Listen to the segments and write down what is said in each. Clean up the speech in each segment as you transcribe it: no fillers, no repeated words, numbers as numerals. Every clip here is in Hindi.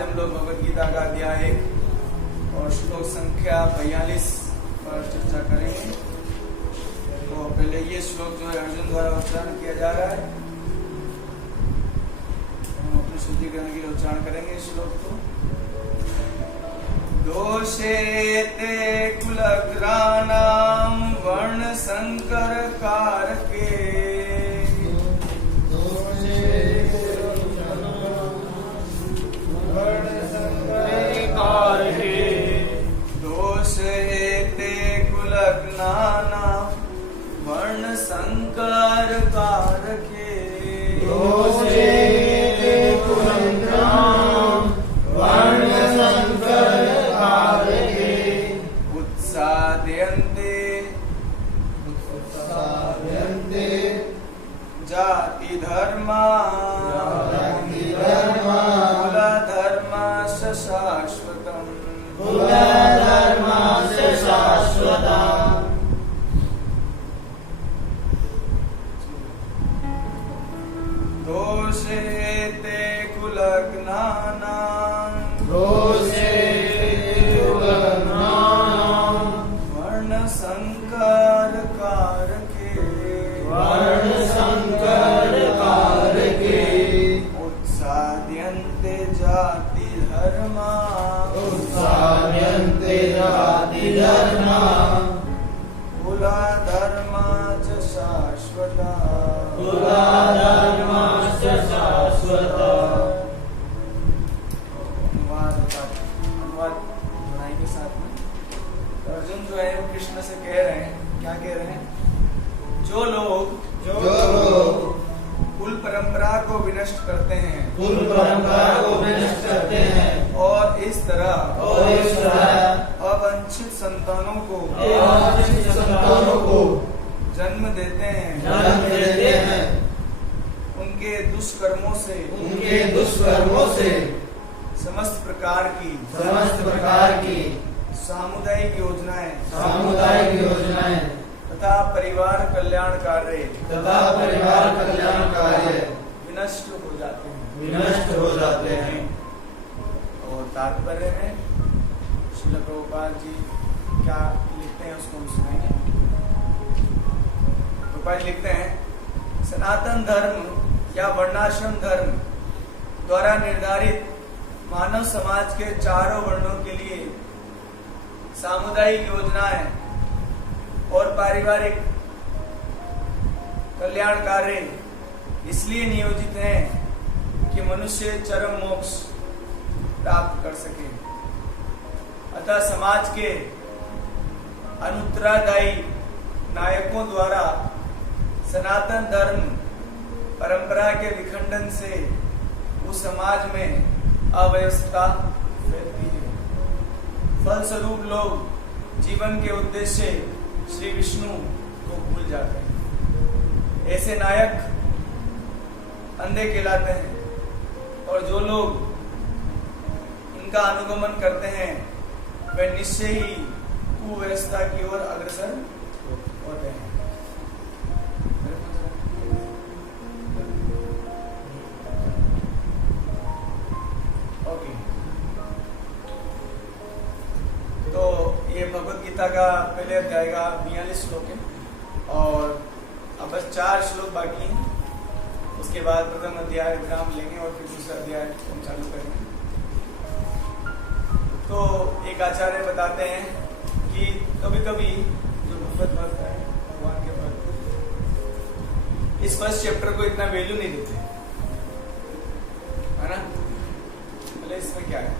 आज हम लोग भगवद गीता का अध्याय 1 और श्लोक संख्या 42 पर चर्चा करेंगे। तो पहले ये श्लोक जो है अर्जुन द्वारा उच्चारण किया जा रहा है, हम अपनी शुद्धिकरण के लिए उच्चारण करेंगे इस श्लोक को। दोषे ते कुलग्राणां वर्ण संकर कारके वर्ण संकर कारके उत्सादयन्ते जाति धर्मा कुल धर्मा शाश्वतम् दोषे ते कुलग्नानां वर्ण संकर कारके उत्साद्यन्ते जाति धर्मा कुल धर्मा च शाश्वता अनुवाद के साथ में अर्जुन जो है वो कृष्ण से कह रहे हैं, क्या कह रहे हैं? जो लोग कुल परंपरा को विनष्ट करते हैं और इस तरह अवांछित संतानों को जन्म देते हैं, उनके दुष्कर्मों से समस्त प्रकार की सामुदायिक योजनाएं तथा परिवार कल्याण कार्य विनष्ट हो जाते हैं। और तात्पर्य में श्रील प्रभुपाद जी क्या लिखते हैं उसको हम सुनेंगे। प्रभुपाद लिखते हैं, सनातन धर्म या वर्णाश्रम धर्म द्वारा निर्धारित मानव समाज के चारों वर्णों के लिए सामुदायिक योजनाएं और पारिवारिक कल्याण कार्य इसलिए नियोजित हैं कि मनुष्य चरम मोक्ष प्राप्त कर सके। अतः समाज के अनुत्तरदायी नायकों द्वारा सनातन धर्म परंपरा के विखंडन से उस समाज में अव्यवस्था फैलती है। फलस्वरूप लोग जीवन के उद्देश्य श्री विष्णु को भूल जाते हैं। ऐसे नायक अंधे कहलाते हैं और जो लोग इनका अनुगमन करते हैं वे निश्चय ही कुव्यवस्था की ओर अग्रसर होते हैं। ओके, तो ये भगवद गीता का पहले अध्याय का 42 श्लोक है और अब बस 4 श्लोक बाकी हैं। उसके बाद प्रथम अध्याय विराम लेंगे और फिर दूसरा अध्याय हम चालू करेंगे। तो एक आचार्य बताते हैं कि कभी कभी जो भगवत भक्त है, भगवान के भक्त, इस फर्स्ट चैप्टर को इतना वैल्यू नहीं देते, है ना? बोले इसमें क्या है?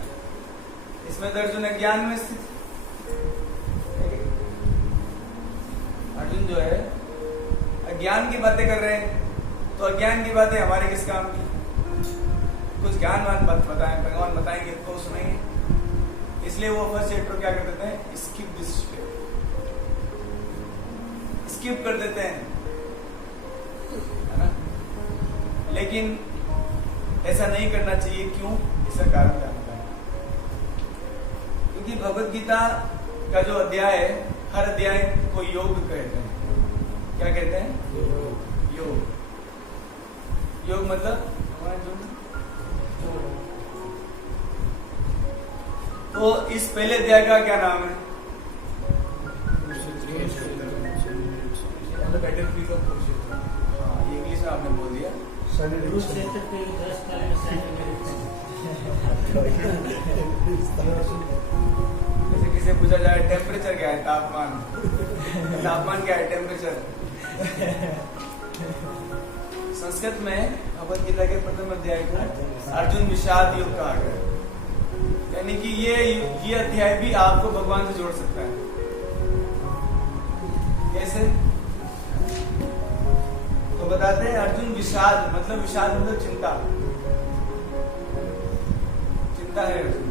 इसमें तो अर्जुन अज्ञान में स्थित, अर्जुन जो है अज्ञान की बातें कर रहे हैं, तो अज्ञान की बातें हमारे किस काम की? कुछ ज्ञानवान बात बताएं, भगवान बताएंगे तो सुनेंगे। इसलिए वो फर्स्ट चैप्टर क्या कर देते हैं? स्किप कर देते हैं, है ना? लेकिन ऐसा नहीं करना चाहिए। क्यों? इसका कारण क्या होता है? क्योंकि भगवद गीता का जो अध्याय है, हर अध्याय को योग कहते हैं। क्या कहते हैं? योग। योग मतलब तो इस पहले अध्याय का क्या नाम है? हाँ, ये इंग्लिश में आपने बोल दिया। जैसे किसी पूछा जाए टेम्परेचर क्या है, तापमान तापमान क्या है, टेम्परेचर। संस्कृत में भगवद गीता के प्रथम अध्याय को अर्जुन विषाद योग कहा गया, यानी कि ये अध्याय भी आपको भगवान से जोड़ सकता है। कैसे? तो बताते हैं, अर्जुन विषाद मतलब चिंता है अर्जुन।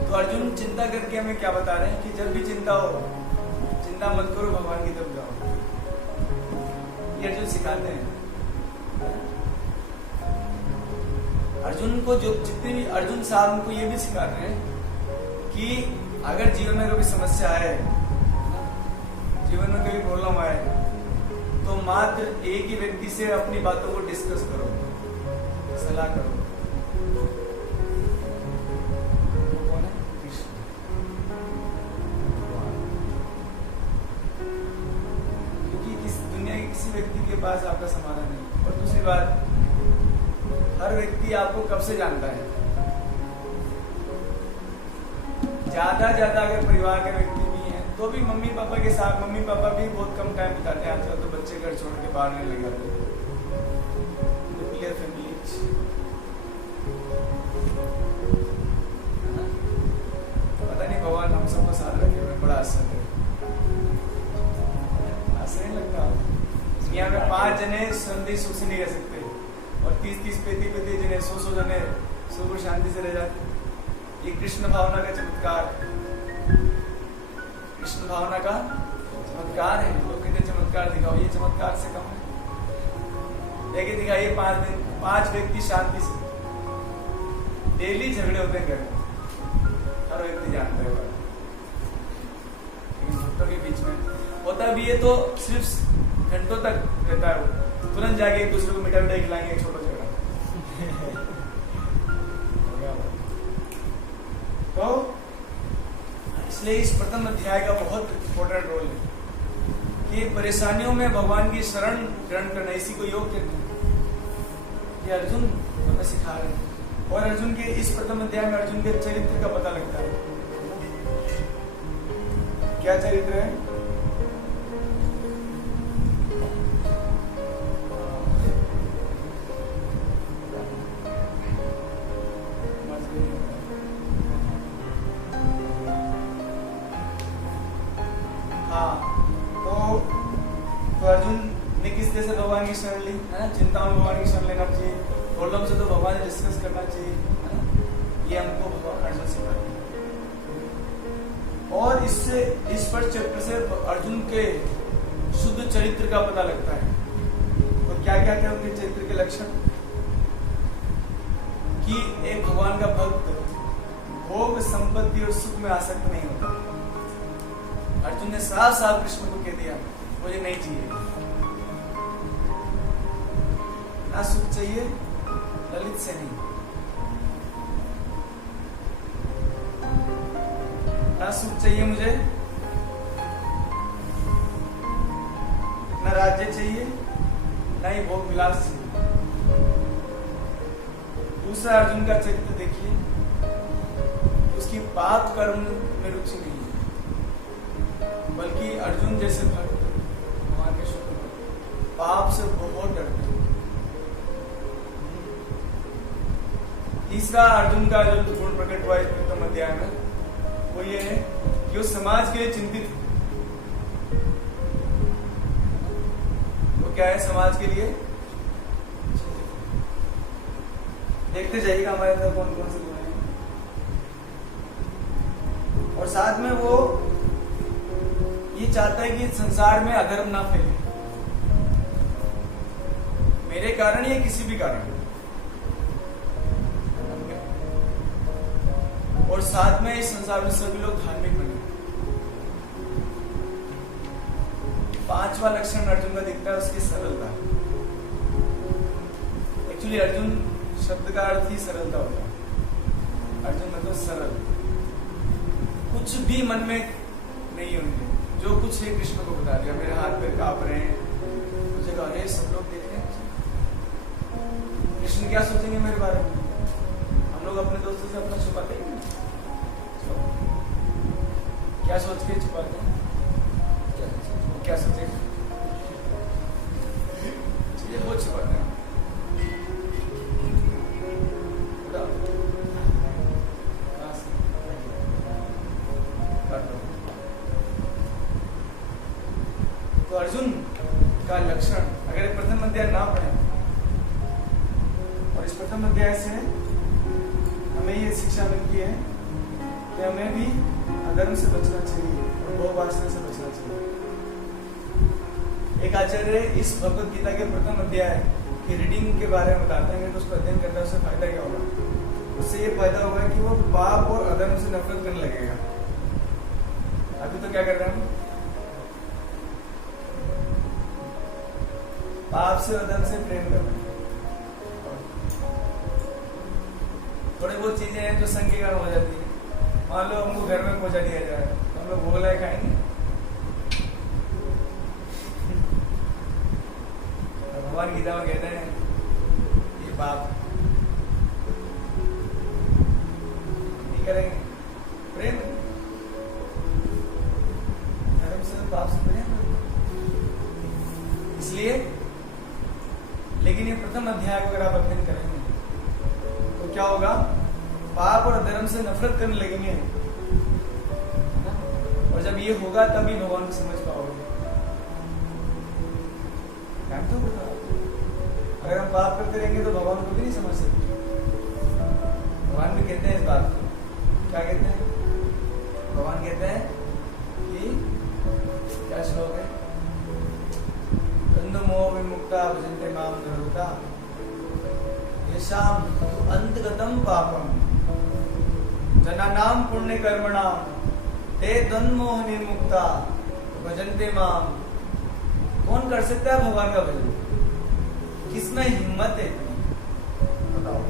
तो अर्जुन चिंता करके हमें क्या बता रहे हैं कि जब भी चिंता हो, चिंता मत करो, भगवान की तरफ जाओ। ये अर्जुन सिखाते हैं अर्जुन को। जो जितने भी अर्जुन साहब उनको ये भी सिखा रहे हैं कि अगर जीवन में कोई समस्या आए, जीवन में कोई प्रॉब्लम आए, तो मात्र एक ही व्यक्ति से अपनी बातों को डिस्कस करो, सलाह करो। वो कौन है? कृष्ण। क्योंकि दुनिया के किसी व्यक्ति के पास आपका समाधान नहीं। और दूसरी बात, हर व्यक्ति आपको कब से जानता है? ज्यादा अगर परिवार के व्यक्ति भी हैं तो भी मम्मी पापा के साथ, मम्मी पापा भी बहुत कम टाइम बिताते हैं आजकल, तो बच्चे घर छोड़ के बाहर नहीं लग जाते। न्यूक्लियर फैमिली, पता नहीं भगवान हम सबको साथ रखे हुए, बड़ा आश्चर्य है। आश्चर्य नहीं लगता? दुनिया में 5 जने शांति सुख से नहीं रह सकते, और 30 35 जने 100 जने सुख और शांति से रह जाते। ये कृष्ण भावना का चमत्कार, कृष्ण भावना का चमत्कार है। लोग कहते चमत्कार दिखाओ, ये चमत्कार से कम है। लेकिन दिखाइए 5 व्यक्ति शांति से, डेली झगड़े होते हैं, हर व्यक्ति जानता है, लेकिन भक्तों के बीच में होता भी है तो सिर्फ घंटों तक रहता है। वो तुरंत जाके एक दूसरे को मिठाई खिलाएंगे, एक छोटा झगड़ा। तो इसलिए इस प्रथम अध्याय का बहुत इंपॉर्टेंट रोल है कि परेशानियों में भगवान की शरण ग्रहण करना, इसी को योग कहते हैं। ये अर्जुन हमें सिखा रहे हैं। और अर्जुन के इस प्रथम अध्याय में अर्जुन के चरित्र का पता लगता है। क्या चरित्र है? भगवान की शरण ली है ना, चिंता में भगवान की शरण लेना चाहिए, प्रॉब्लम से तो भगवान से डिस्कस करना चाहिए, है ना। ये हमको भगवान अर्जुन सिखाते हैं। और इससे इस फर्स्ट चैप्टर से अर्जुन के शुद्ध चरित्र का पता लगता है। और क्या क्या थे उनके चरित्र के लक्षण? कि एक भगवान का भक्त भोग संपत्ति और सुख में आसक्त नहीं होता। अर्जुन ने साफ कृष्ण को कह दिया, मुझे नहीं चाहिए, ना सुख चाहिए, ललित से नहीं, ना सुख चाहिए मुझे, ना राज्य चाहिए, ना ही भोग विलास चाहिए। दूसरा अर्जुन का चरित्र देखिए, उसकी पाप कर्म में रुचि नहीं है, बल्कि अर्जुन जैसे भक्त भगवान के शुक्र पाप से बहुत डरते हैं। तीसरा अर्जुन का जो गुण प्रकट हुआ इस प्रथम अध्याय में, वो ये है कि वो समाज के लिए चिंतित है। वो क्या है? समाज के लिए देखते जाइएगा हमारे अंदर कौन कौन से गुण हैं। और साथ में वो ये चाहता है कि संसार में अधर्म ना फैले, मेरे कारण या किसी भी कारण। और साथ में इस संसार में सभी लोग धार्मिक बने। 5वां लक्षण अर्जुन का दिखता है उसकी सरलता। एक्चुअली अर्जुन शब्द का अर्थ ही सरलता होता है। अर्जुन मतलब सरल। कुछ भी मन में नहीं होंगे, जो कुछ है कृष्ण को बता दिया। मेरे हाथ पैर कांप रहे हैं, मुझे कहा अरे सब लोग देख रहे हैं, कृष्ण क्या सोचेंगे मेरे बारे में। हम लोग अपने दोस्तों से अपना छुपाते हैं, क्या सोच के छुपाते हैं, क्या सोचेगा, चलिए वो छुपाते हैं। तो अर्जुन का लक्षण, अगर ये प्रथम अध्याय ना पढ़े, और इस प्रथम अध्याय से हमें ये शिक्षा मिलती है कि हमें भी अधर्म से बचना चाहिए और भोग वासना से बचना चाहिए। एक आचार्य इस भगवत गीता के प्रथम अध्याय की रीडिंग के बारे में बताते हैं कि उसको अध्ययन करने से फायदा क्या होगा। उससे ये फायदा होगा कि वो पाप और अधर्म से नफरत करने लगेगा। अभी तो क्या कर रहे हैं, पाप से अधर्म से प्रेम कर रहे हैं। थोड़ी बहुत चीजें हैं जो संग के कारण हो जाती है। मान लो हमको घर में पहुंचा दिया जाए तो हम लोग भोगला खाएंगे, भगवान गीता में कहते हैं ये पाप नहीं करेंगे, प्रेम धर्म से पाप से प्रेम। इसलिए लेकिन ये प्रथम अध्याय अगर आप अध्ययन करेंगे तो क्या होगा, पाप और अधर्म से नफरत करने लगेंगे, और जब ये होगा तभी भगवान को समझ पाओगे। तो अगर हम पाप करते रहेंगे तो भगवान को भी नहीं समझ सकते। भगवान भी कहते हैं इस बात को, क्या कहते हैं, भगवान कहते हैं कि क्या श्लोक है, मोह विमुक्ता भजन्ते माम नरोता येषां अंतगतं पापम जनानां पुण्य कर्मणां ते द्वन्द्वमोह निर्मुक्ता भजन्ते माम। कौन कर सकता है भगवान का भजन, किसमें हिम्मत है, बताओ।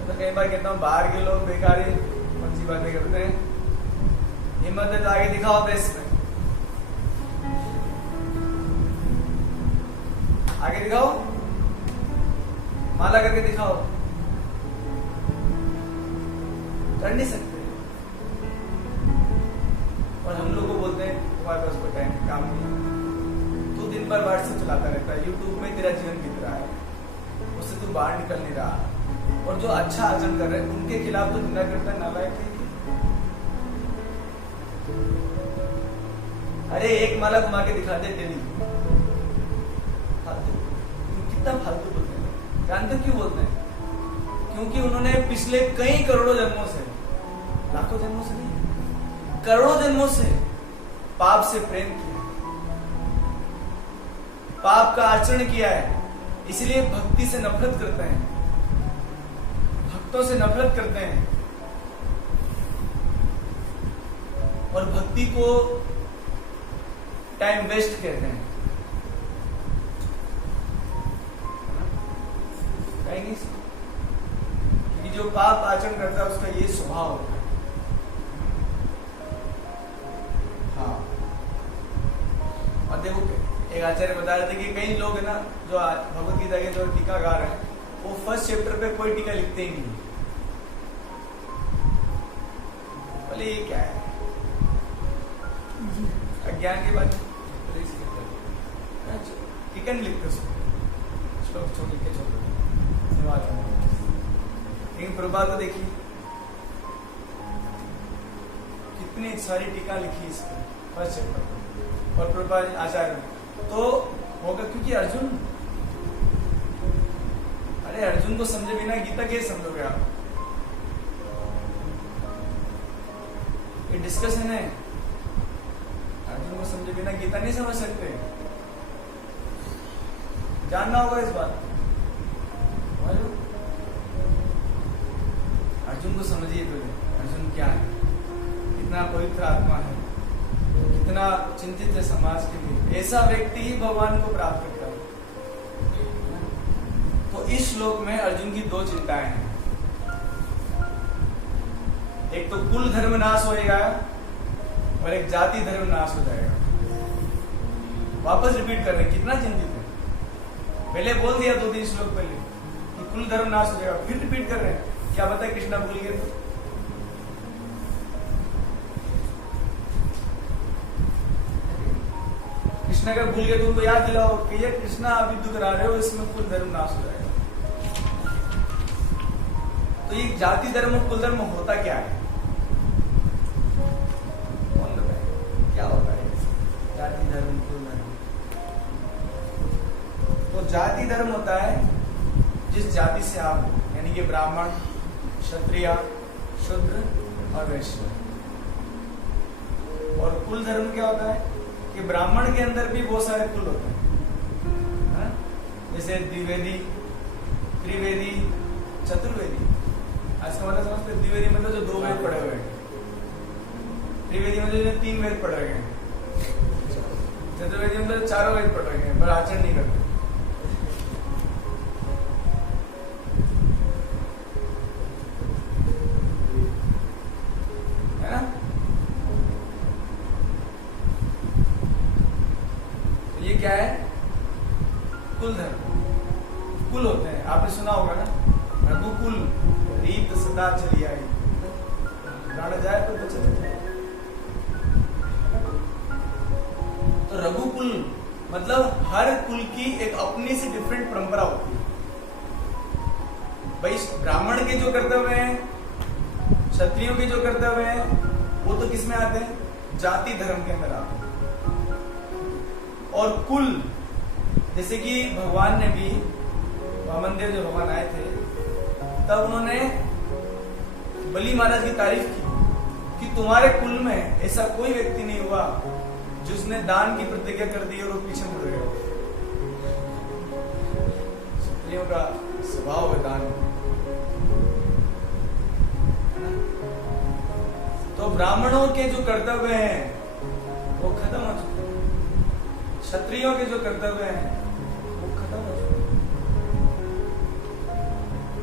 तो कई बार कहता हूँ बाहर के लोग बेकार ही कौन सी बातें करते हैं, हिम्मत है तो आगे दिखाओ बेस में, आगे दिखाओ, माला करके दिखाओ, कर नहीं सकते। और हम लोग को बोलते हैं तुम्हारे पास कोई टाइम काम नहीं, तू दिन भर व्हाट्सएप चलाता रहता है, यूट्यूब में तेरा जीवन बीत रहा है, उससे तू बाहर निकल नहीं रहा, और जो अच्छा आचरण कर रहे हैं उनके खिलाफ तो निंदा करता है, नालायक है। अरे एक माला घुमा के दिखा दे डेली, कितना फालतू बोलते हैं। जानते क्यों बोलते हैं, क्योंकि उन्होंने पिछले कई करोड़ों जन्मों से, लाखों जन्मों से नहीं, करोड़ों जन्मों से पाप से प्रेम किया, पाप का आचरण किया है, इसलिए भक्ति से नफरत करते हैं, भक्तों से नफरत करते हैं, और भक्ति को टाइम वेस्ट कहते हैं। क्योंकि जो पाप आचरण करता है उसका ये स्वभाव होता है। हाँ, और देखो एक आचार्य बता रहे थे कि कई लोग है ना जो भगवत गीता के जो टीकाकार हैं, वो फर्स्ट चैप्टर पे कोई टीका लिखते ही नहीं। बोले ये क्या है, अज्ञान के बाद टीका नहीं लिखते उसको, श्लोक छोड़ लिख के छोड़। लेकिन प्रभुपाद को देखिए कितनी सारी टीका लिखी इसमें फर्स्ट चैप्टर, और प्रभुपाद आचार्य तो होगा क्योंकि अर्जुन, अरे अर्जुन को समझे बिना गीता कैसे समझोगे आप, ये डिस्कशन है, अर्जुन को समझे बिना गीता नहीं समझ सकते, जानना होगा इस बात। अर्जुन को समझिए पहले, अर्जुन क्या है, कितना पवित्र आत्मा है, कितना चिंतित है समाज के लिए, ऐसा व्यक्ति ही भगवान को प्राप्त करता है। तो इस श्लोक में अर्जुन की दो चिंताएं हैं। एक तो कुल धर्म नाश होएगा और एक जाति धर्म नाश हो जाएगा। वापस रिपीट कर रहे हैं, कितना चिंतित है। पहले बोल दिया 2-3 श्लोक पहले कि कुल धर्म नाश हो जाएगा, फिर रिपीट कर रहे हैं। क्या बताए कृष्णा भूल गए तो? कृष्णा अगर भूल गए तो उनको याद दिलाओ कि ये कृष्णा आप युद्ध करा रहे हो, इसमें कुल धर्म नाश हो जाएगा। तो ये जाति धर्म और कुल धर्म होता क्या है? कौन बताए क्या होता है जाति धर्म कुल धर्म? तो जाति धर्म होता है जिस जाति से आप हो, यानी कि ब्राह्मण, क्षत्रिय, शूद्र और वैश्य। और कुल धर्म क्या होता है कि ब्राह्मण के अंदर भी बहुत सारे कुल होते हैं, जैसे द्विवेदी, त्रिवेदी, चतुर्वेदी। आज का मतलब समझते? द्विवेदी मतलब जो 2 वेद पढ़े हुए हैं, त्रिवेदी मतलब जो 3 वेद पढ़ रहे हैं, चतुर्वेदी मतलब 4 वेद पढ़ रहे हैं पर आचरण नहीं करते। है ना? तो ये क्या है? कुल धर्म। कुल होते हैं, आपने सुना होगा ना, रघुकुल रीत सदा चली आई, प्राण जाए तो बचे जाए। तो रघुकुल मतलब हर कुल की एक अपनी सी डिफरेंट परंपरा होती है। भाई ब्राह्मण के जो कर्तव्य हैं, क्षत्रियों के जो कर्तव्य हैं, वो तो किस में आते हैं? जाति धर्म के अंदर आते हैं। और कुल, जैसे कि भगवान ने भी, वामन देव जब भगवान आए थे तब उन्होंने बलि महाराज की तारीफ की कि तुम्हारे कुल में ऐसा कोई व्यक्ति नहीं हुआ जिसने दान की प्रतिज्ञा कर दी और वो पीछे मुड़ गए हो। क्षत्रियों का स्वभाव है दान। तो ब्राह्मणों के जो कर्तव्य हैं वो खत्म हो चुके हैं, क्षत्रियों के जो कर्तव्य हैं वो खत्म हो चुके हैं।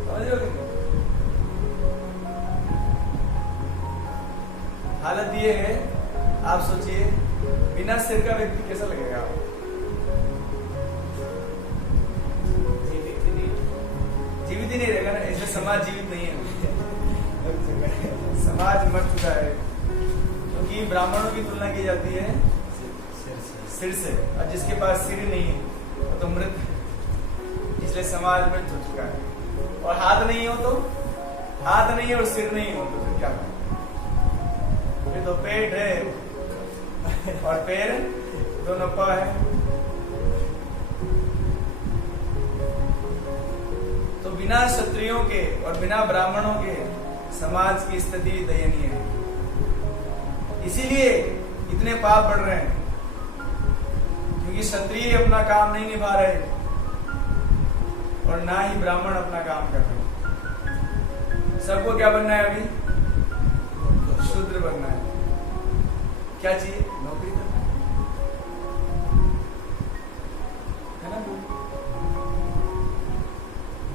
समझ रहे हो? हालत ये है, आप सोचिए बिना सिर का व्यक्ति कैसा लगेगा? जीवित ही नहीं रहेगा ना, ऐसे समाज जीवित नहीं है। समाज मर चुका है, क्योंकि ब्राह्मणों की तुलना की जाती है सिर से, और जिसके पास सिर नहीं है वो तो मृत है। इसलिए समाज मृत हो चुका है। और हाथ नहीं हो तो, हाथ नहीं है और सिर नहीं हो तो फिर क्या करें? फिर तो पेट है और पैर दोनों पा है। तो बिना क्षत्रियों के और बिना ब्राह्मणों के समाज की स्थिति दयनीय है। इसीलिए इतने पाप बढ़ रहे हैं, क्योंकि क्षत्रिय अपना काम नहीं निभा रहे और ना ही ब्राह्मण अपना काम कर रहे। सबको क्या बनना है? अभी शूद्र बनना है। क्या चाहिए? नौकरी करना है ना?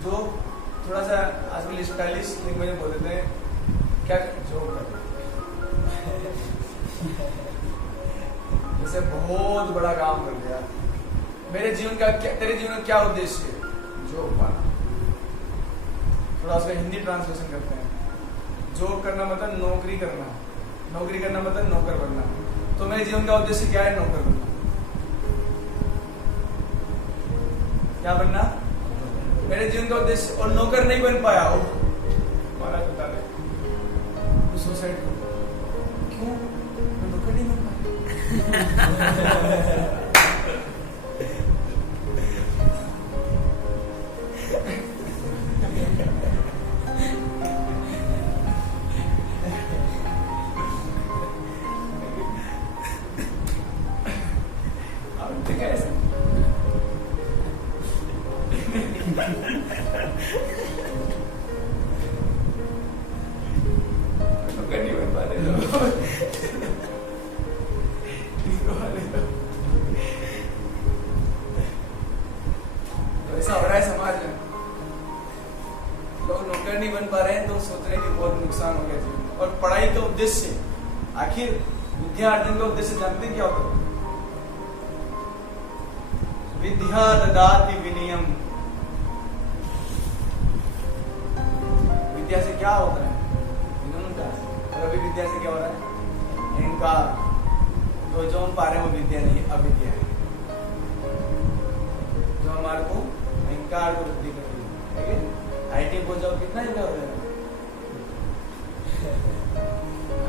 जो थोड़ा सा आजकल स्टाइलिश लैंग्वेज में बोल देते हैं, क्या जॉब करना। जैसे बहुत बड़ा काम कर दिया, मेरे जीवन का क्या, तेरे जीवन का क्या उद्देश्य है? जॉब पाना। थोड़ा उसका हिंदी ट्रांसलेशन करते हैं। जॉब करना मतलब नौकरी करना, नौकरी करना मतलब नौकर बनना। तो मेरे जीवन का उद्देश्य क्या है? नौकर बनना। क्या बनना? मेरे जीवन का उद्देश्य। और नौकर नहीं बन पाया, महाराज बता दे सुसाइड करो। क्यों? नौकर नहीं बन पाया। ऐसा हो रहा है समाज में, लोग नौकर नहीं बन पा रहे हैं तो सोच रहे हैं कि बहुत नुकसान हो गया जीवन। और पढ़ाई का उद्देश्य, आखिर विद्या अर्जन का उद्देश्य जानते हैं क्या होता है? विद्या ददाति विनयम। विद्या से क्या होता है? और अभी विद्या से क्या हो रहा है? इनका जो हम पा रहे हैं वो विद्या नहीं, अविद्या है, जो हमारे को अहंकार को वृद्धि कर रही है। ठीक है, आईटी पहुंच जाओ, कितना इनका हो जाएगा?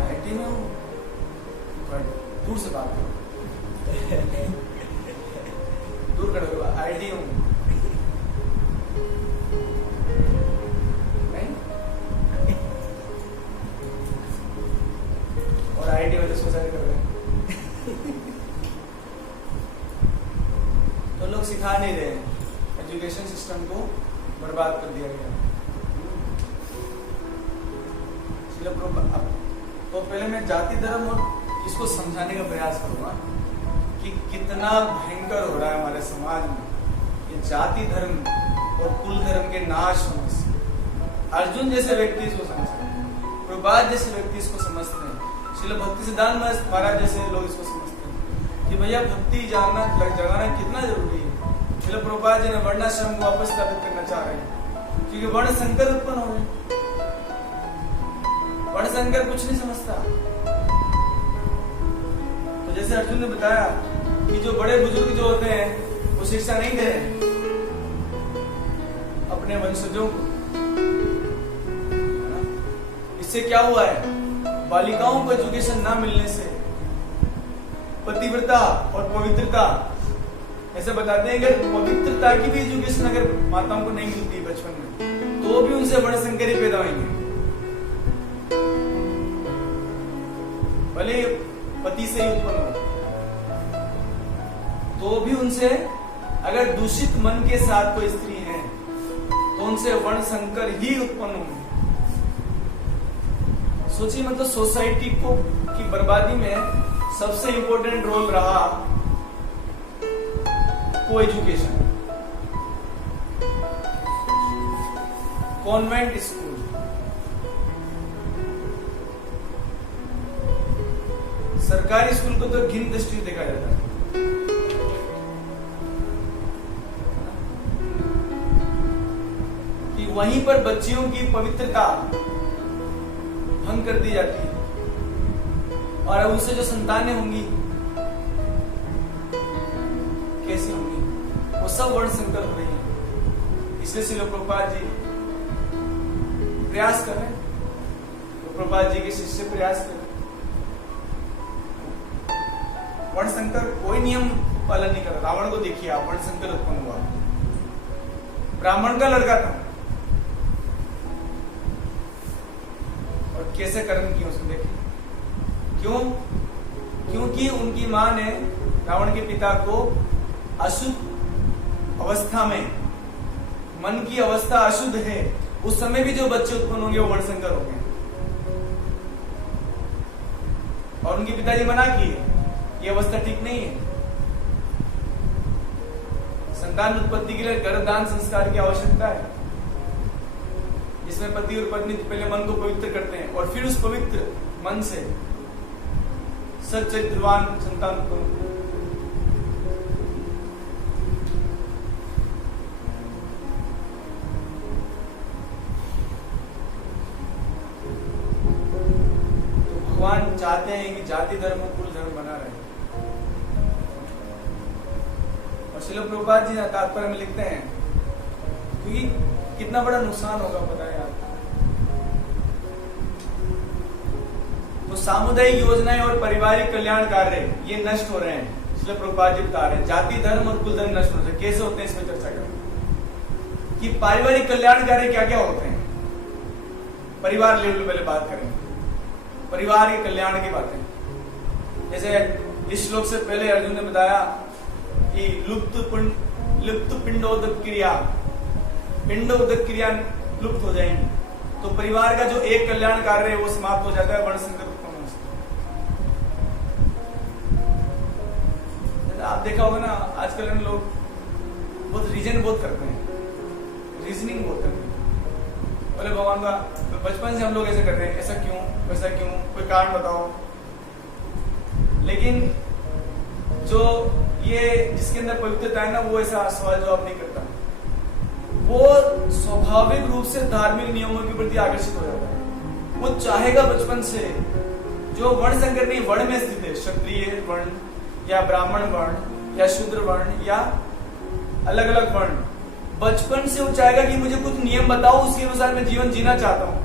आईटी में दूर से बात करो, दूर करो, आईटी हूँ नहीं, और आईटी वाले सुसाइड कर रहे हैं। तो लोग सिखा नहीं रहे, एजुकेशन सिस्टम को बर्बाद कर दिया गया। तो पहले मैं जाति धर्म और इसको समझाने का प्रयास करूंगा कि कितना भयंकर हो रहा है हमारे समाज में ये जाति धर्म और कुल धर्म के नाश होने से। अर्जुन जैसे व्यक्ति इसको समझते हैं, प्रभुपाद जैसे व्यक्ति इसको समझते हैं, श्रील भक्ति सिद्धांत महाराज जैसे लोग इसको समझते हैं कि भैया भक्ति जगाना कितना जरूरी है। श्रील प्रभुपाद जी ने वर्णाश्रम को वापस स्थापित करना चाह रहे हैं क्योंकि वर्ण संकर उत्पन्न हो रहे। वर्ण संकर कुछ नहीं समझता। तो जैसे अर्जुन ने बताया कि जो बड़े बुजुर्ग जो होते हैं वो शिक्षा नहीं दे रहे अपने वंशजों को। इससे क्या हुआ है? बालिकाओं को एजुकेशन ना मिलने से पतिव्रता और पवित्रता, ऐसे बताते हैं अगर पवित्रता की भी एजुकेशन अगर माताओं को नहीं मिलती बचपन में तो भी उनसे बड़े संकरी पैदा होंगे। भले पति से ही उत्पन्न हो तो भी उनसे, अगर दूषित मन के साथ कोई स्त्री है तो उनसे वर्ण संकर ही उत्पन्न होंगे। सोचिए, मतलब सोसाइटी को की बर्बादी में सबसे इंपॉर्टेंट रोल रहा को एजुकेशन, कॉन्वेंट स्कूल। सरकारी स्कूल को तो घिन दृष्टि से देखा जाता है कि वहीं पर बच्चियों की पवित्रता भंग कर दी जाती है और उनसे जो संतानें होंगी कैसी होंगी? वो सब वर्ण संकर हो रही है। इसलिए श्रील प्रभुपाद जी प्रयास कर रहे हैं, तो प्रभुपाद जी के शिष्य प्रयास कर रहे हैं। वर्ण संकर कोई नियम पालन नहीं कर रहा। रावण को देखिए आप, वर्ण संकर उत्पन्न हुआ, ब्राह्मण का लड़का था और कैसे कर्म किए उसने देखिए। क्यों? क्योंकि उनकी मां ने रावण के पिता को अशुद्ध अवस्था में, मन की अवस्था अशुद्ध है, उस समय भी जो बच्चे उत्पन्न होंगे वो वर्ण संकर होंगे। और उनके पिताजी मना किए, ये अवस्था ठीक नहीं है। संतान उत्पत्ति के लिए गर्भदान संस्कार की आवश्यकता है, जिसमें पति और पत्नी पहले मन को पवित्र करते हैं और फिर उस पवित्र मन से सच्चरित्रवान संतान उत्पन्न। तो भगवान चाहते हैं कि जाति धर्म और कुल धर्म बना रहे। और श्रील प्रभुपाद जी तात्पर्य में लिखते हैं क्योंकि कितना बड़ा नुकसान होगा बताएं आप। तो सामुदायिक योजनाएं और पारिवारिक कल्याण कार्य ये नष्ट हो रहे हैं। इसलिए प्रभुपाद जी बता रहे हैं जाति धर्म और कुल धर्म नष्ट हो रहे हैं। कैसे होते हैं इसमें चर्चा करें कि पारिवारिक कल्याण कार्य क्या क्या होते हैं। परिवार लेवल पहले बात करें, परिवार के कल्याण की बातें। जैसे इस श्लोक से पहले अर्जुन ने बताया कि लुप्त पिंडोदक क्रिया, पिंडोदक क्रिया लुप्त हो जाएंगी तो परिवार का जो एक कल्याण कार्य है वो समाप्त हो जाता है वर्ण संकर उत्पन्न से। आप देखा होगा ना आजकल इन लोग बहुत रीजन बहुत करते हैं, रीजनिंग बहुत करते हैं। बोले भगवान का बचपन से हम लोग ऐसे कर रहे हैं, ऐसा क्यों, वैसा क्यों, कोई कारण बताओ। लेकिन जो ये जिसके अंदर पवित्रता है ना, वो ऐसा सवाल जवाब नहीं करता, वो स्वाभाविक रूप से धार्मिक नियमों के प्रति आकर्षित हो जाता है। वो चाहेगा बचपन से, जो वर्ण संकर नहीं, वर्ण में स्थित है, क्षत्रिय वर्ण या ब्राह्मण वर्ण या शूद्र वर्ण या अलग अलग वर्ण, बचपन से वो चाहेगा कि मुझे कुछ नियम बताओ, उसके अनुसार मैं जीवन जीना चाहता हूं।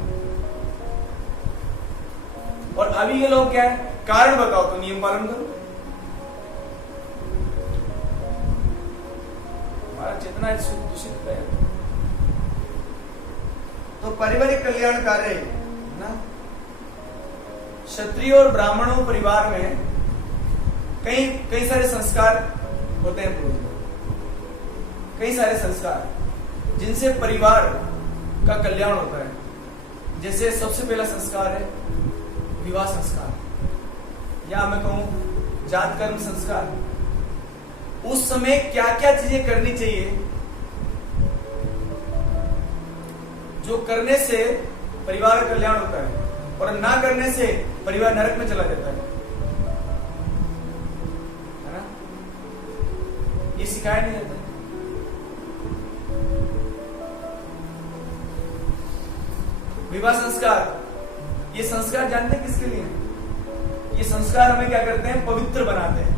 और अभी ये लोग क्या है, कारण बताओ तो नियम पालन करो। हमारा चेतना दूषित है। तो पारिवारिक कल्याण कार्य ना, क्षत्रिय और ब्राह्मणों परिवार में कई सारे संस्कार होते हैं पूर्व, कई सारे संस्कार जिनसे परिवार का कल्याण होता है। जैसे सबसे पहला संस्कार है विवाह संस्कार, या मैं कहूं जात कर्म संस्कार। उस समय क्या क्या चीजें करनी चाहिए जो करने से परिवार का कल्याण होता है, और ना करने से परिवार नरक में चला जाता है ना? ये सिखाया नहीं जाता। विवाह संस्कार, ये संस्कार जानते हैं किसके लिए? ये संस्कार हमें क्या करते हैं, पवित्र बनाते हैं,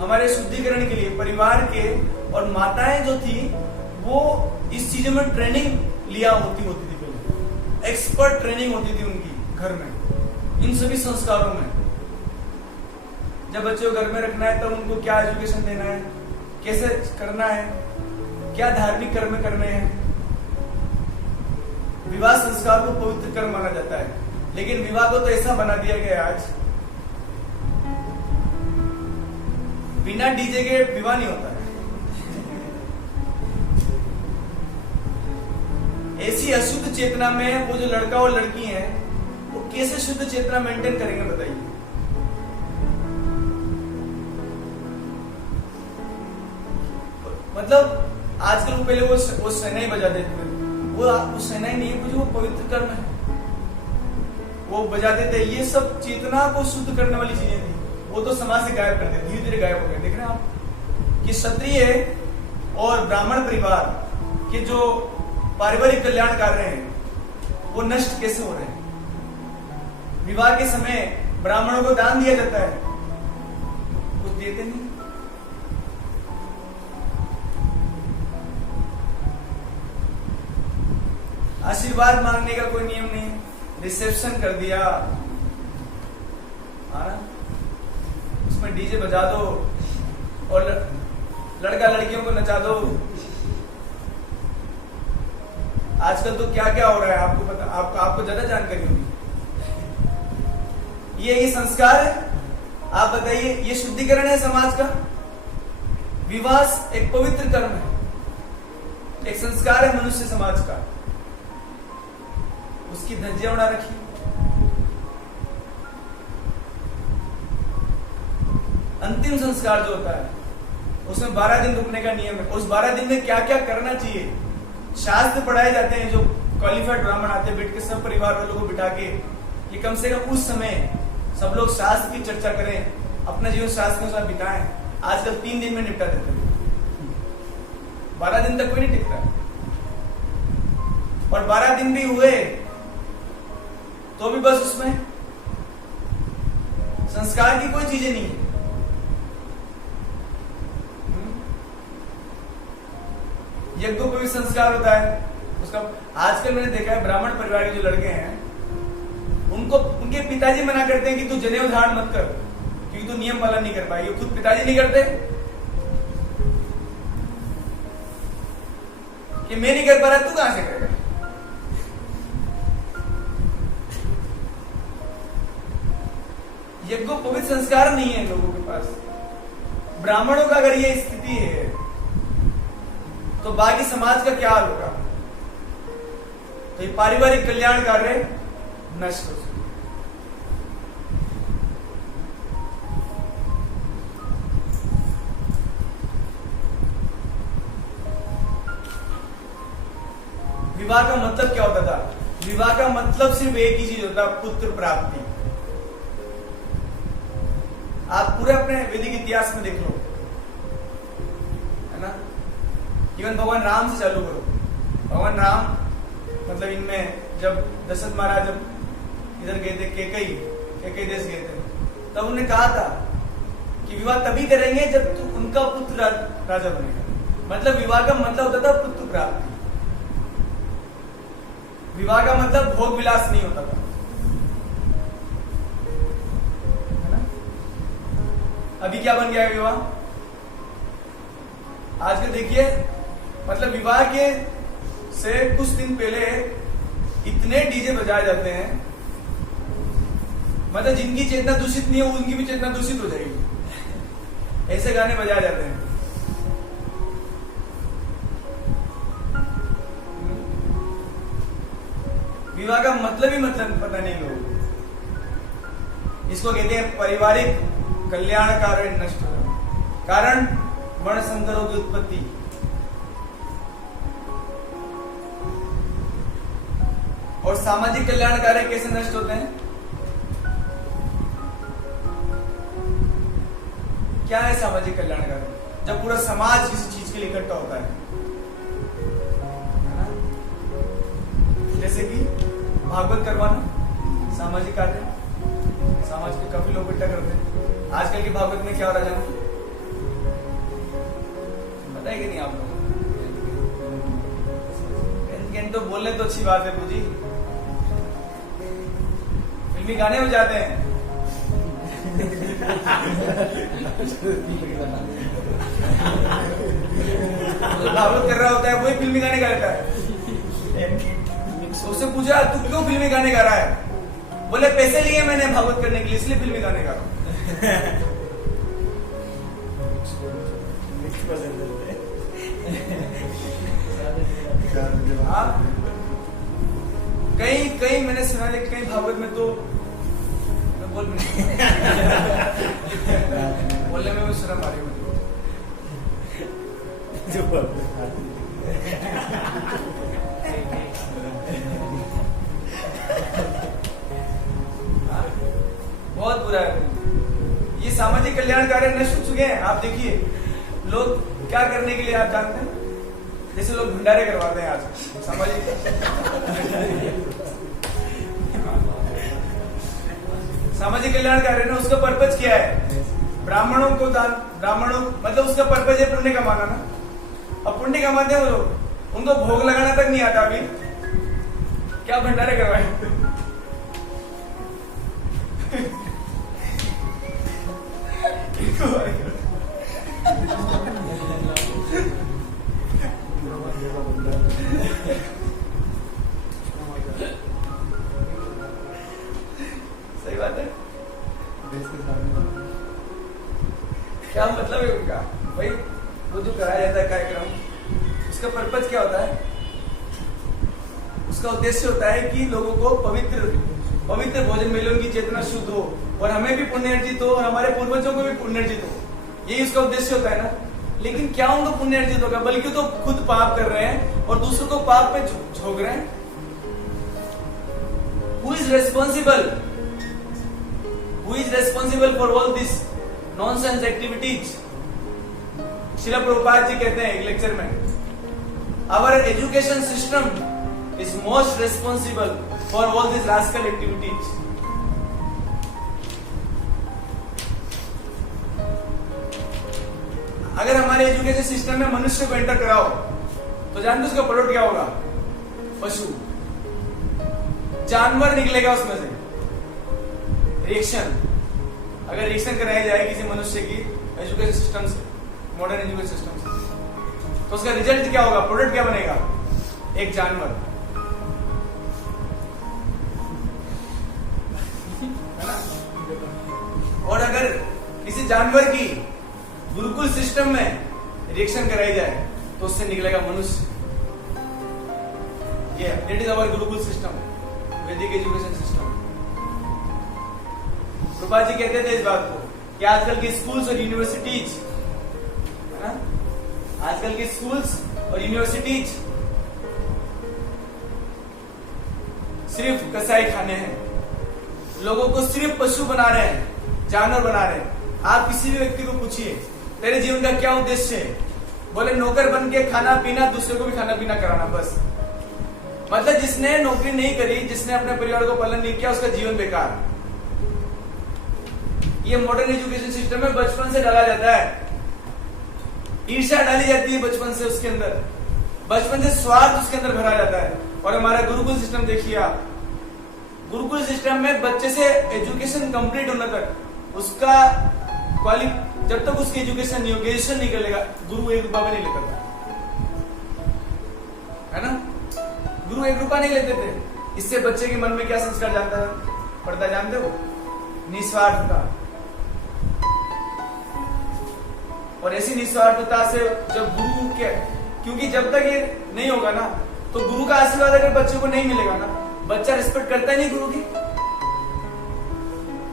हमारे शुद्धिकरण के लिए। परिवार के और माताएं जो थी वो इस चीजों में ट्रेनिंग लिया होती थी पहले, एक्सपर्ट ट्रेनिंग होती थी उनकी घर में, इन सभी संस्कारों में। जब बच्चों को घर में रखना है तब उनको क्या एजुकेशन देना है, कैसे करना है, क्या धार्मिक कर्म करने हैं। विवाह संस्कार को पवित्र कर्म माना जाता है, लेकिन विवाह को तो ऐसा बना दिया गया आज, बिना डीजे के विवाह नहीं होता है। ऐसी अशुद्ध चेतना में वो जो लड़का और लड़की हैं, वो कैसे शुद्ध चेतना मेंटेन करेंगे बताइए? मतलब आजकल वो पहले वो शहनाई बजा देते थे, वो शहनाई नहीं है, वो पवित्र कर्म है, वो बजाते थे। ये सब चेतना को शुद्ध करने वाली चीजें थी, वो तो समाज से गायब करते, धीरे धीरे गायब हो गए। देख रहे हैं आप कि क्षत्रिय और ब्राह्मण परिवार के जो पारिवारिक कल्याण कर रहे हैं वो नष्ट कैसे हो रहे हैं। विवाह के समय ब्राह्मणों को दान दिया जाता है, कुछ देते नहीं। आशीर्वाद मांगने का कोई नियम नहीं, रिसेप्शन कर दिया, उसमें डीजे बजा दो और लड़का लड़कियों को नचा दो। आजकल तो क्या क्या हो रहा है आपको पता, आपको ज्यादा जानकारी होगी। ये संस्कार है, आप बताइए, ये शुद्धिकरण है समाज का। विवाह एक पवित्र कर्म है, एक संस्कार है मनुष्य समाज का, उसकी धज्जियां उड़ा रखी। अंतिम संस्कार जो होता है उसमें 12 दिन रुकने का नियम है। उस 12 दिन में क्या क्या करना चाहिए, शास्त्र पढ़ाए जाते हैं। जो क्वालिफाइड ब्राह्मण आते हैं, बैठ के सब परिवार वालों को बिठा के, ये कम से कम उस समय सब लोग शास्त्र की चर्चा करें, अपना जीवन शास्त्र के अनुसार बिताएं। आजकल 3 दिन में निपटा देते हैं, 12 दिन तक कोई नहीं टिकता। और 12 दिन भी हुए तो भी बस उसमें संस्कार की कोई चीजें नहीं है। यज्ञ को भी संस्कार होता है उसका। आजकल मैंने देखा है ब्राह्मण परिवार के जो लड़के हैं, उनको उनके पिताजी मना करते हैं कि तू जनेऊ धारण मत कर, क्योंकि तू नियम पालन नहीं कर पाएगी। खुद पिताजी नहीं करते कि मैं नहीं कर पा रहा, तू कहां से करेगा। यज्ञ पवित्र संस्कार नहीं है लोगों के पास। ब्राह्मणों का अगर ये स्थिति है तो बाकी समाज का क्या हाल होगा। तो ये पारिवारिक कल्याण कार्य नष्ट हो सकता। विवाह का मतलब क्या होता था? विवाह का मतलब सिर्फ एक ही चीज होता, पुत्र प्राप्ति। आप पूरे अपने वैदिक इतिहास में देख लो, है ना। इवन भगवान राम से चालू करो। भगवान राम मतलब इनमें जब दशरथ महाराज जब इधर गए थे, केकई देश गए थे, तब उन्होंने कहा था कि विवाह तभी करेंगे जब उनका पुत्र राजा बनेगा। मतलब विवाह का मतलब होता था पुत्र प्राप्ति। विवाह का मतलब भोग विलास नहीं होता था, है ना। अभी क्या बन गया है विवाह? आजकल देखिए, मतलब विवाह के से कुछ दिन पहले इतने डीजे बजाए जाते हैं, मतलब जिनकी चेतना दूषित नहीं है उनकी भी चेतना दूषित हो जाएगी, ऐसे गाने बजाए जाते हैं। विवाह का मतलब ही मतलब पता नहीं लोगों को। इसको कहते हैं पारिवारिक कल्याण कार्य नष्ट कारण वर्ण संकरों की उत्पत्ति। और सामाजिक कल्याण कार्य कैसे नष्ट होते हैं? क्या है सामाजिक कल्याण कार्य? जब पूरा समाज किसी चीज के लिए इकट्ठा होता है ना? जैसे कि भागवत करवाना सामाजिक कार्य, समाज के काफी लोग इकट्ठा करते हैं। आजकल की भागवत में क्या हो रहा है जानते पता है कि नहीं आप लोग? तो बोले तो अच्छी बात है पूजी, फिल्मी गाने हो जाते हैं। जो भागवत कर रहा होता है वही फिल्मी गाने गा लेता है। उससे पूछा तू क्यों फिल्मी गाने गा रहा है? बोले पैसे लिए मैंने भागवत करने के लिए, इसलिए फिल्मी गाने गा रहा हूं। कई मैंने सुना है, कई भागवत में तो मैं बोल बोलने में शर्म आ रही है। बहुत बुरा है ये। सामाजिक कल्याण कार्य नष्ट हो चुके हैं। आप देखिए लोग क्या करने के लिए आप जानते हैं? जैसे लोग भंडारे करवाते हैं आज सामाजिक कल्याण कार्य ना, उसका पर्पज क्या है? ब्राह्मणों को दान, ब्राह्मणों मतलब उसका पर्पज है पुण्य कमाना ना। अब पुण्य कमाते हैं वो लोग, उनको भोग लगाना तक नहीं आता, अभी क्या भंडारे करवाए। सही बात है। क्या मतलब है उनका? भाई वो जो कराया जाता है कार्यक्रम, उसका पर्पज क्या होता है? उसका उद्देश्य होता है कि लोगों को पवित्र भोजन मिले, उनकी चेतना शुद्ध हो और हमें भी पुण्य अर्जित हो और हमारे पूर्वजों को भी पुण्य अर्जित हो। यही उसका उद्देश्य होता है ना। लेकिन क्या उनको पुण्य अर्जित होगा? बल्कि तो खुद पाप कर रहे हैं और दूसरों को पाप पे झोंक रहे हैं। Who is responsible for all this nonsense activities? Srila Prabhupada ji कहते हैं एक लेक्चर में, our education system is most responsible for all these rascal activities. अगर हमारे एजुकेशन सिस्टम में मनुष्य को एंटर कराओ तो जानते उसका प्रोडक्ट क्या होगा? पशु, जानवर निकलेगा उसमें से। रिएक्शन, अगर रिएक्शन कराया जाए किसी मनुष्य की एजुकेशन सिस्टम से, मॉडर्न एजुकेशन सिस्टम से, तो उसका रिजल्ट क्या होगा? प्रोडक्ट क्या बनेगा? एक जानवर, है ना। और अगर किसी जानवर की गुरुकुल सिस्टम में रिएक्शन कराई जाए तो उससे निकलेगा मनुष्य। ये that is our gurukul system, वैदिक एजुकेशन सिस्टम। प्रभुपाद जी कहते थे इस बात को कि आजकल के स्कूल्स और यूनिवर्सिटीज, है ना, आजकल के स्कूल्स और यूनिवर्सिटीज सिर्फ कसाई खाने हैं, लोगों को सिर्फ पशु बना रहे हैं, जानवर बना रहे हैं। आप किसी भी व्यक्ति को पूछिए तेरे जीवन का क्या उद्देश्य है, बोले नौकर बन के खाना पीना, दूसरे को भी खाना पीना कराना, बस। मतलब जिसने नौकरी नहीं करी, जिसने अपने परिवार को पालन नहीं किया, उसका जीवन बेकार। ये मॉडर्न एजुकेशन सिस्टम में बचपन से डाला जाता है, ईर्ष्या डाली जाती है बचपन से उसके अंदर, बचपन से स्वार्थ उसके अंदर भरा जाता है। और हमारा गुरुकुल सिस्टम देखिए आप, गुरुकुल सिस्टम में बच्चे से एजुकेशन कंप्लीट होने तक उसका जब तक उसकी एजुकेशन नहीं, ग्रेजुएशन नहीं कर लेगा, गुरु 1 रुपया भी नहीं लेता था, है ना। गुरु 1 रुपया नहीं लेते थे। इससे बच्चे के मन में क्या संस्कार पड़ता जानते हो? निस्वार्थता। और ऐसी निस्वार्थता से जब गुरु के, क्योंकि जब तक ये नहीं होगा ना, तो गुरु का आशीर्वाद अगर बच्चे को नहीं मिलेगा ना, बच्चा रिस्पेक्ट करता ही नहीं गुरु की,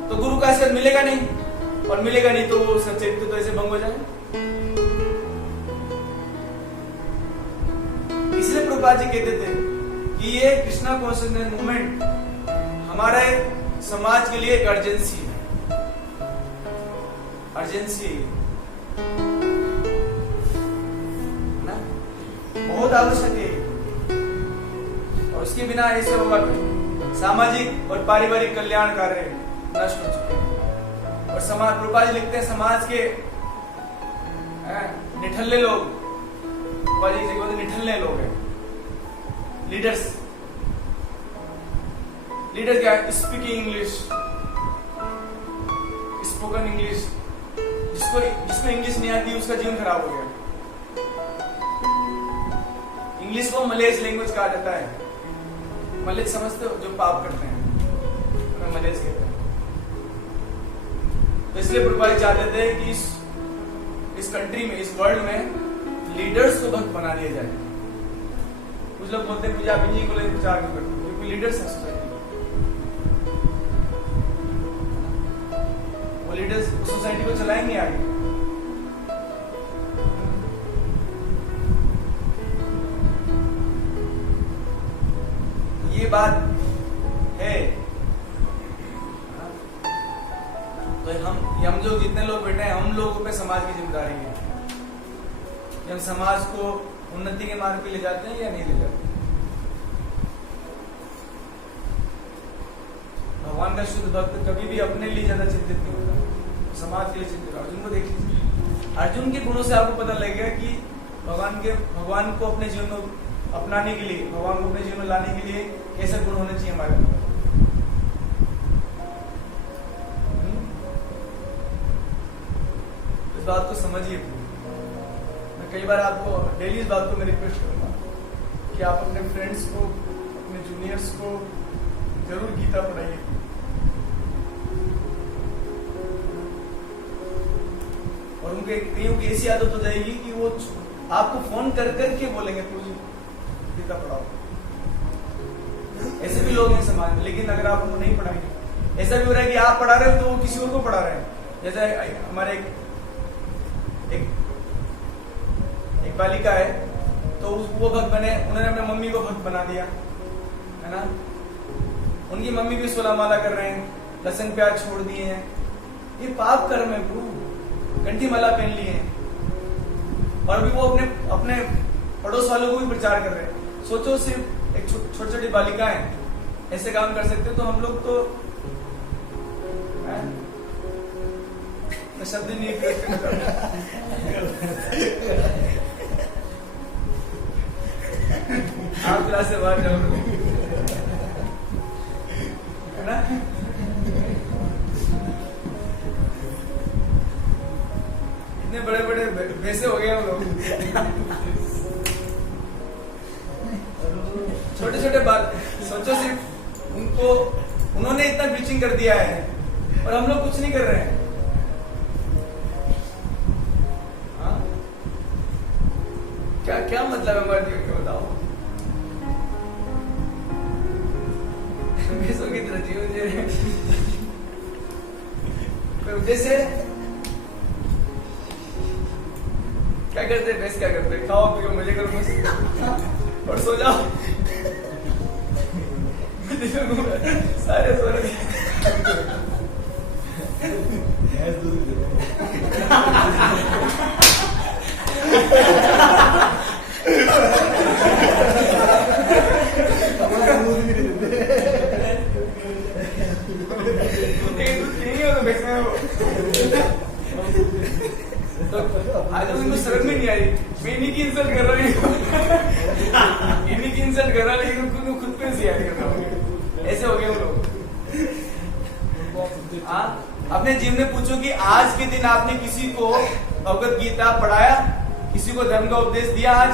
तो गुरु का आशीर्वाद मिलेगा नहीं, और मिलेगा नहीं तो वो चरित्र तो ऐसे भंग हो जाएगा। इसलिए प्रभुपाद जी कहते थे कि ये कृष्णा कॉन्शियसनेस मूवमेंट हमारे समाज के लिए एक अर्जेंसी है, अर्जेंसी ना, बहुत आवश्यक है। और उसके बिना ऐसे होगा सामाजिक और पारिवारिक कल्याण कार्य नष्ट हो चुके हैं। और समाज, प्रभुपाद जी लिखते हैं, समाज के निठल्ले लोग, प्रभुपाद जी निठल्ले लोग हैं, लीडर्स। लीडर क्या है? Speaking English, spoken English. जिसको इंग्लिश नहीं आती उसका जीवन खराब हो गया। इंग्लिश को मलेज लैंग्वेज कहा जाता है। मलेज समझते हो? जो पाप करते हैं उन्हें मलेज कहते हैं। तो इसलिए प्रभुपाद जी चाहते थे कि इस कंट्री में, इस वर्ल्ड में लीडर्स को भक्त बना दिया जाए। कुछ लोग बोलते हैं आप इन्हीं को लेकर प्रचार क्यों करते हो? क्योंकि लीडर्स हैं सोसाइटी, वो लीडर्स सोसाइटी को चलाएंगे आगे। ये बात है। तो हम जो जितने लोग बैठे हैं, हम लोगों पे समाज की जिम्मेदारी है कि हम समाज को उन्नति के मार्ग पे ले जाते हैं या नहीं ले जाते। भगवान का शुद्ध भक्त कभी भी अपने लिए ज्यादा चिंतित नहीं होता, समाज के लिए चिंतित। अर्जुन को देख लीजिए, अर्जुन के गुणों से आपको पता लगेगा कि भगवान को अपने जीवन में अपनाने के लिए, भगवान को अपने जीवन में लाने के लिए कैसे गुण होने चाहिए हमारे अंदर। इस बात को समझिए। मैं कई बार आपको डेली इस बात को मैं रिक्वेस्ट करूंगा कि आप अपने फ्रेंड्स को, अपने जूनियर्स को जरूर गीता पढ़ाइए। और उनके कईयों की ऐसी आदत हो जाएगी कि वो आपको फोन कर करके बोलेंगे मुझे गीता पढ़ाओ। ऐसे भी लोग हैं समाज में, लेकिन अगर आप उनको नहीं पढ़ाएंगे, ऐसा भी हो रहा है कि आप पढ़ा रहे हो तो वो किसी और को पढ़ा रहे हैं। जैसे हमारे एक बालिका है, तो वो भक्त बने, उन्होंने अपने मम्मी को भक्त बना दिया, है ना। उनकी मम्मी भी 16 माला कर रहे हैं, लहसुन प्याज छोड़ दिए हैं। ये पाप कर्म है प्रभु, कंठी माला पहन लिए हैं, और अभी वो अपने पड़ोस वालों को भी प्रचार कर रहे हैं। सोचो, सिर्फ एक छोटी छोटी बालिकाएं ऐसे काम कर सकते, तो हम लोग तो शब्द नहीं आप क्लास से बाहर जाओ, है ना। इतने बड़े बड़े भैंसे हो गए हम लोग। छोटे छोटे बात, सोचो सिर्फ उन्होंने इतना प्रीचिंग कर दिया है और हम लोग कुछ नहीं कर रहे हैं। हाँ? क्या क्या मतलब है हमारे जीवन का, बताओ। भैंसों की तरह जीवन जी रहे, कोई उद्देश्य है? क्या करते हैं भैंस? क्या करते हैं? खाओ पियो मजे करो बस और सो जाओ। सारे सो रहे आज उनको शर्म ही नहीं आई, मैं इन्हीं की इंसल्ट कर रहा हूँ, इन्हीं की इंसल्ट कर रहा लेकिन उनको खुद पे से याद कर रहा हूँ। ऐसे हो गए वो लोग। अपने जीवन में पूछो कि आज के दिन आपने किसी को भगवत गीता पढ़ाया, किसी को धर्म का उपदेश दिया? आज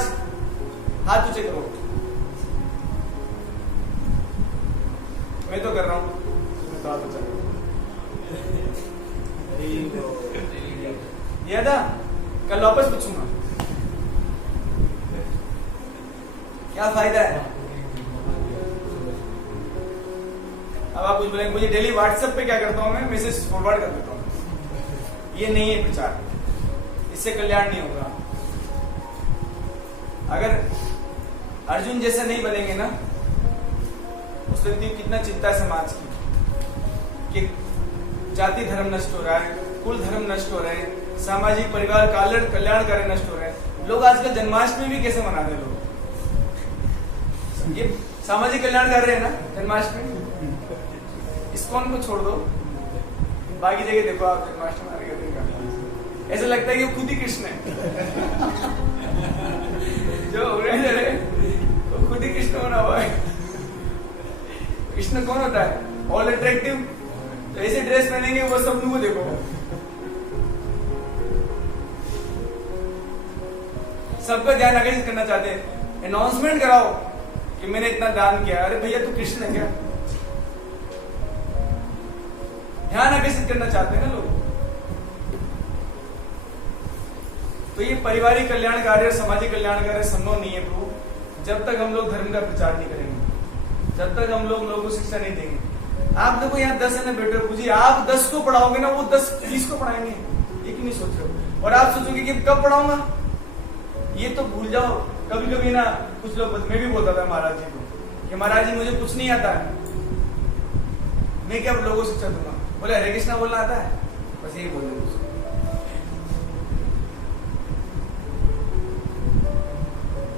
हाथ ऊंचे करो। मैं तो कर रहा हूँ, याद था? कल वापस पूछूंगा, क्या फायदा है? अब आप कुछ बोलेंगे, मुझे डेली व्हाट्सएप पे क्या करता हूं मैं, मैसेज फॉरवर्ड कर देता हूं। ये नहीं है प्रचार, इससे कल्याण नहीं होगा। अगर अर्जुन जैसा नहीं बनेंगे ना, उस व्यक्ति को कितना चिंता है समाज की, कि जाति धर्म नष्ट हो रहा है, कुल धर्म नष्ट हो रहे हैं, सामाजिक परिवार कल्याण कार्य नष्ट हो रहे हैं। लोग आजकल जन्माष्टमी भी कैसे मनाते हैं? लोग ये सामाजिक कल्याण कर रहे हैं ना जन्माष्टमी। इस्कॉन को छोड़ दो, बाकी जगह देखो आप जन्माष्टमी मना रहे, ऐसा लगता है कि वो खुद ही कृष्ण है। जो हो रहे हैं वो खुद ही कृष्ण बना हुआ है। कृष्ण कौन होता है? All attractive. तो ऐसे ड्रेस पहनेंगे वो सब लोगों को देखो, सबका ध्यान आकर्षित करना चाहते हैं। अनाउंसमेंट कराओ कि मैंने इतना दान किया। अरे भैया तू कृष्ण है क्या? ध्यान आकर्षित करना चाहते हैं ना लोग। तो ये पारिवारिक कल्याण कार्य, सामाजिक कल्याण कार्य संभव नहीं है प्रभु, जब तक हम लोग धर्म का प्रचार नहीं करेंगे, जब तक हम लोग लोगों को शिक्षा नहीं देंगे। आप देखो यहाँ 10 जने बैठे हो, पूछिए आप 10 को पढ़ाओगे ना, वो 10 20 को पढ़ाएंगे। ये क्यों नहीं सोच रहे हो? और आप सोचोगे कि कब पढ़ाऊंगा, ये तो भूल जाओ। कभी कभी ना कुछ लोग, मैं भी बोलता था महाराज जी को कि महाराज जी मुझे कुछ नहीं आता है, मैं क्या लोगों को शिक्षा दूंगा? बोले हरे कृष्णा बोलना आता है, बस यही बोल रहे।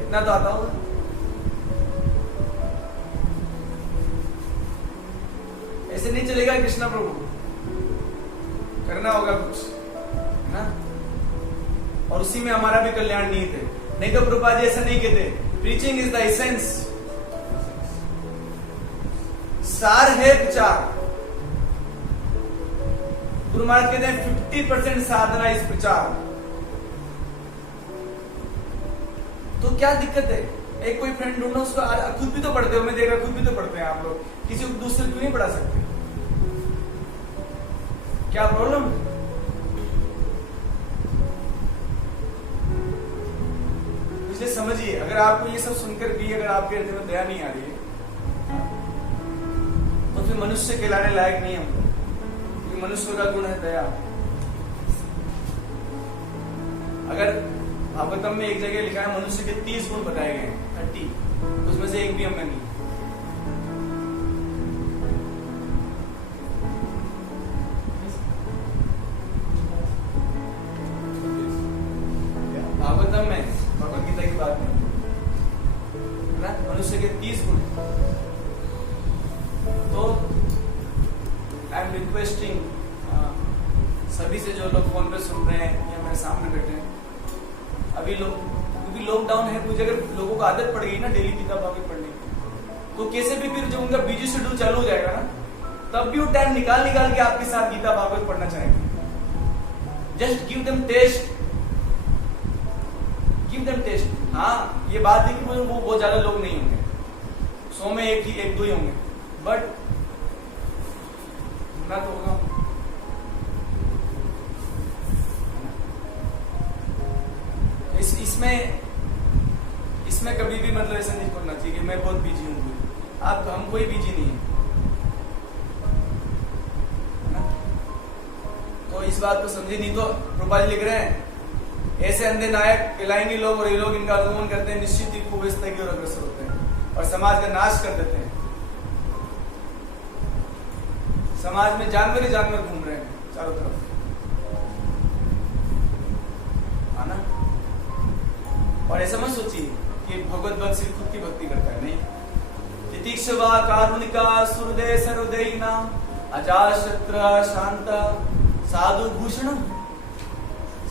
इतना तो आता होगा। ऐसे नहीं चलेगा कृष्णा प्रभु, करना होगा कुछ ना, और उसी में हमारा भी कल्याण नहीं थे। नहीं तो प्रभुपाद जी ऐसा नहीं कहते, प्रीचिंग इज द एसेंस, सार है प्रचार। गुरु महाराज कहते हैं 50% साधना इस प्रचार। तो क्या दिक्कत है? एक कोई फ्रेंड ढूंढो, उसको खुद भी तो पढ़ते हो, मैं देख रहा खुद भी तो पढ़ते हैं आप लोग, किसी को दूसरे क्यों नहीं पढ़ा सकते? क्या प्रॉब्लम? इसलिए समझिए, अगर आपको ये सब सुनकर भी अगर आपके हृदय में दया नहीं आ रही है, तो फिर मनुष्य कहलाने लायक नहीं हम। मनुष्य का गुण है दया। अगर भागवतम में एक जगह लिखा है मनुष्य के 30 गुण बताए गए हैं, 30, उसमें से एक भी हमें नहीं। भागवतम में, भगवत गीता की बात में ना, मनुष्य के 30 गुण। तो आई एम रिक्वेस्टिंग सभी से, जो लोग फोन पे सुन रहे हैं या मेरे सामने बैठे हैं, अभी लोग, क्योंकि लॉकडाउन है, कुछ अगर लोगों को आदत पड़ गई ना डेली गीता भागवत पढ़ने की, तो कैसे भी फिर जो उनका बिजी शेड्यूल चालू हो जाएगा ना, तब भी वो टाइम निकाल के आपके साथ गीता भागवत पढ़ना चाहेंगे। Just give them test, give them test. हाँ, ये बात है कि वो बहुत ज्यादा लोग नहीं होंगे, 100 में एक दो ही होंगे, बट ना तो होगा। इसमें कभी भी मतलब ऐसा नहीं करना चाहिए कि मैं बहुत बिजी हूँ। आप, हम कोई बिजी नहीं है ना? तो इस बात को समझे, नहीं तो प्रोपाल लिख रहे हैं ऐसे अंधे नायक कहलाएंगे लोग, और ये लोग इनका अनुगमन करते हैं, निश्चित ही कुव्यवस्था की ओर अग्रसर होते हैं और समाज का नाश कर देते हैं। समाज में जानवर ही जानवर घूम रहे हैं चारों तरफ, है ना। और ऐसा मत सोचिए कि भगवत भक्त सिर्फ खुद की भक्ति करता है, नहीं। तितिक्षवा कारुणिका सुहृदय सर्वदयिना अजाशत्र शांत साधु भूषण,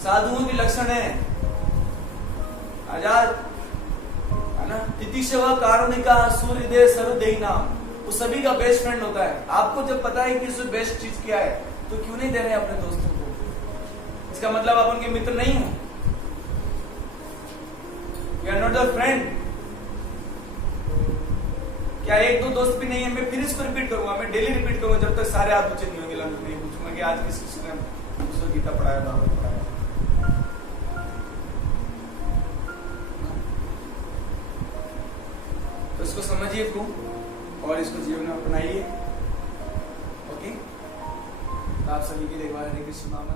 साधुओं के लक्षण है आजाद, है ना। तितिक्षवा कारुणिका सुहृदय सर्वदयिना, वो सभी का बेस्ट फ्रेंड होता है। आपको जब पता है कि उससे बेस्ट चीज क्या है तो क्यों नहीं दे रहे अपने दोस्तों को? इसका मतलब आप उनके मित्र नहीं हो, you are not a friend. क्या एक दो दोस्त भी नहीं है? मैं फिर इसको रिपीट करूंगा, मैं डेली रिपीट करूंगा जब तक सारे हाथ ऊंचे नहीं होंगे। नहीं पूछूंगा कि आज किस ने दूसरा गीता पढ़ाया, भागवत पढ़ाया। तो इसको समझिए इसको और इसको जीवन में अपनाइए। ओके, तो आप सभी के लिए हरे कृष्ण मामा।